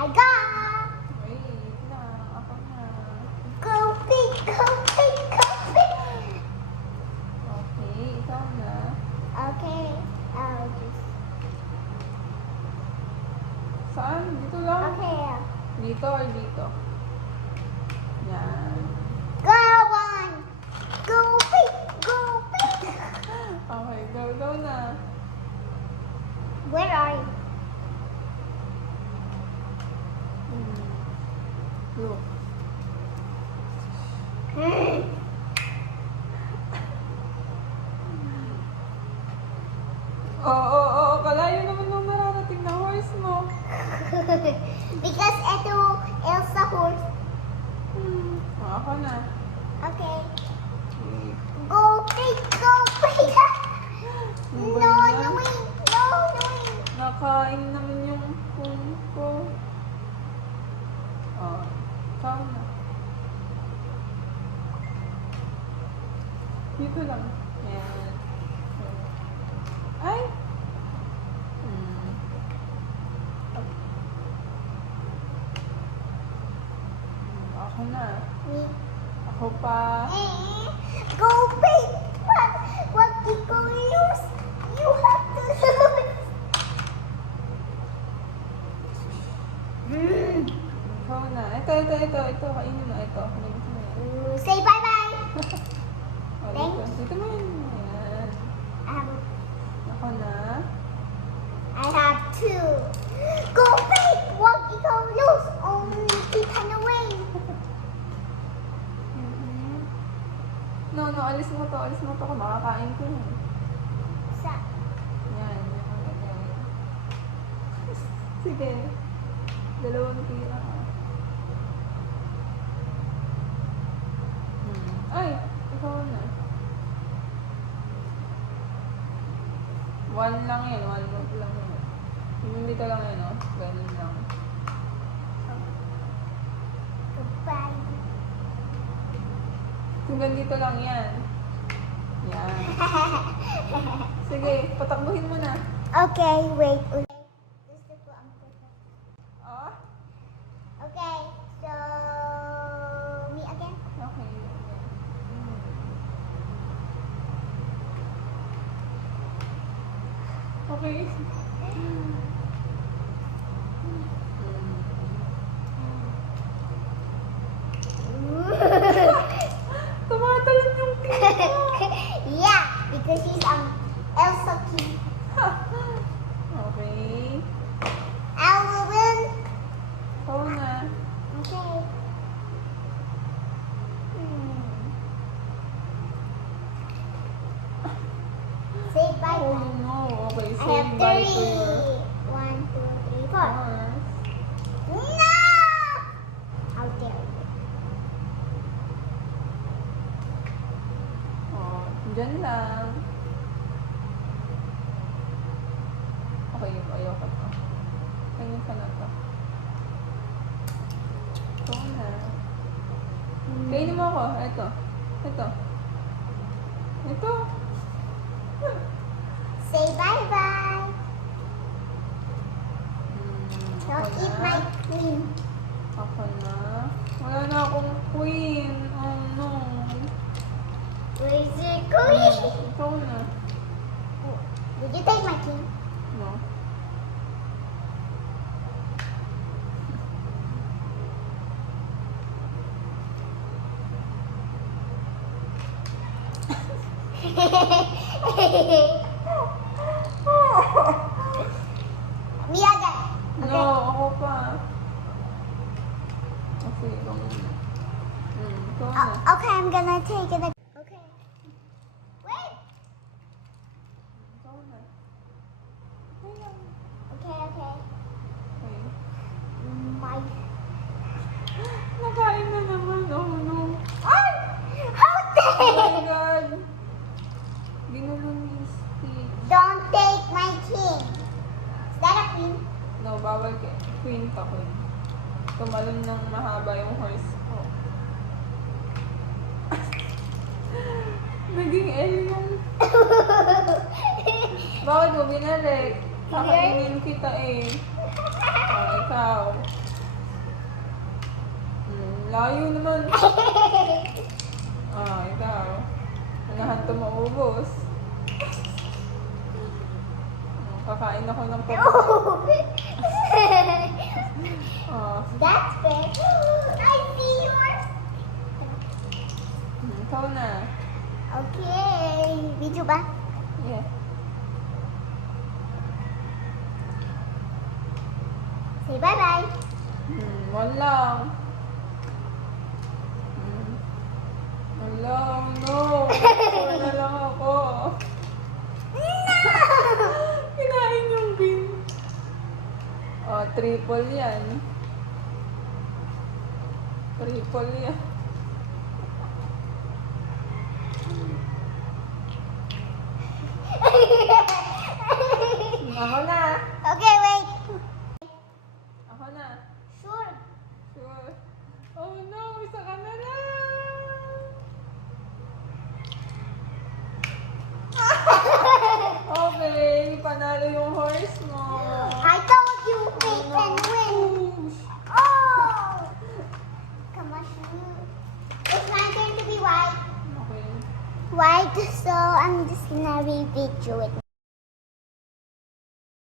I got. Wait na. Ako na. Go big, go big, go big. Okay, ikaw na. Okay, I'll just. Saan? Dito lang? Okay. Dito or dito? Yan. Go on. Go big, go big. Okay, go na. Where are you? Look. Oo. Kalayo naman nung nararating na horse mo. Because ito Elsa horse. Ako na. Okay. Wait. Go big, go big. Ano No, ba yan? no way. No, no way. Nakain naman yung phone ko. Oh, ikaw na. Dito lang. Yan. Ay! Ako na. Me. Ako pa. Go big. What you go lose? You have to lose. Ikaw na. Ito. Kainin mo. Ito. Kainin mo yan. Say bye-bye. Oh, Thanks. dito mo yan. Ayan. Ako na. I have two. Go big. What you go lose? Only keep on away. No, alis mo to. Makakain ko yan. Sa. Yan. Sige. Dalawang tira. Ay! Ikaw na. One lang yan. One move lang yan. Yung dito lang yan, no? Ganun lang. Goodbye. Hanggang dito lang yan. Yan. Sige, patakbuhin mo na. Okay, wait. Oh? Okay, so me again. Okay. Okay. Tumatalon yung cake mo. Yeah, because she's Elsa King. Okay. I will win. Ikaw na. Okay. Say bye Oh bye. no. Okay, I say have bye three. to your 1, 2, 3, 4. horse. No! How dare you? Oh, dyan lang. Okay, ayoko to. Ganyan ka na to. Ito na. Kainin mo ako. Ito. Say bye bye. Don't Ako eat na. my queen. Ako na. Wala na akong queen. Oh no. Where's your queen? Ikaw na. Did you take my king? No. Me again. No, ako pa. Kasi ikaw muna. Ikaw na. Okay, I'm gonna take it. Okay. Wait. Ikaw na. Okay, okay. Okay. My. Nakain na naman. Oh no. Oh! How Oh dare! my God. Ginulo ni Steve. Don't take my king. Is that a queen? No, bawal ka. Queen ka, queen. Tumalon ng mahaba yung horse ko. Naging alien. Bakit mo binalik? Kakainin kita eh. Oh, ikaw. Layo naman. Ah, ikaw. Unahan to maubos. Kakain ako ng pagkain. Ah, That's good. I see yours. ikaw na. Okay. Video ba? Yeah. Say bye-bye. One lang. One lang. No. Four na lang ako. Kinain yung bin. Oh, triple yan. Triple yan. Ako na. Okay, wait. Ako na. Sure. Sure. Oh no, isa ka na lang. Okay, panalo yung horse mo. I told you we can win. Push. Oh! Come on, shoot. It's my turn to be white. Okay. White, so I'm just gonna read video it.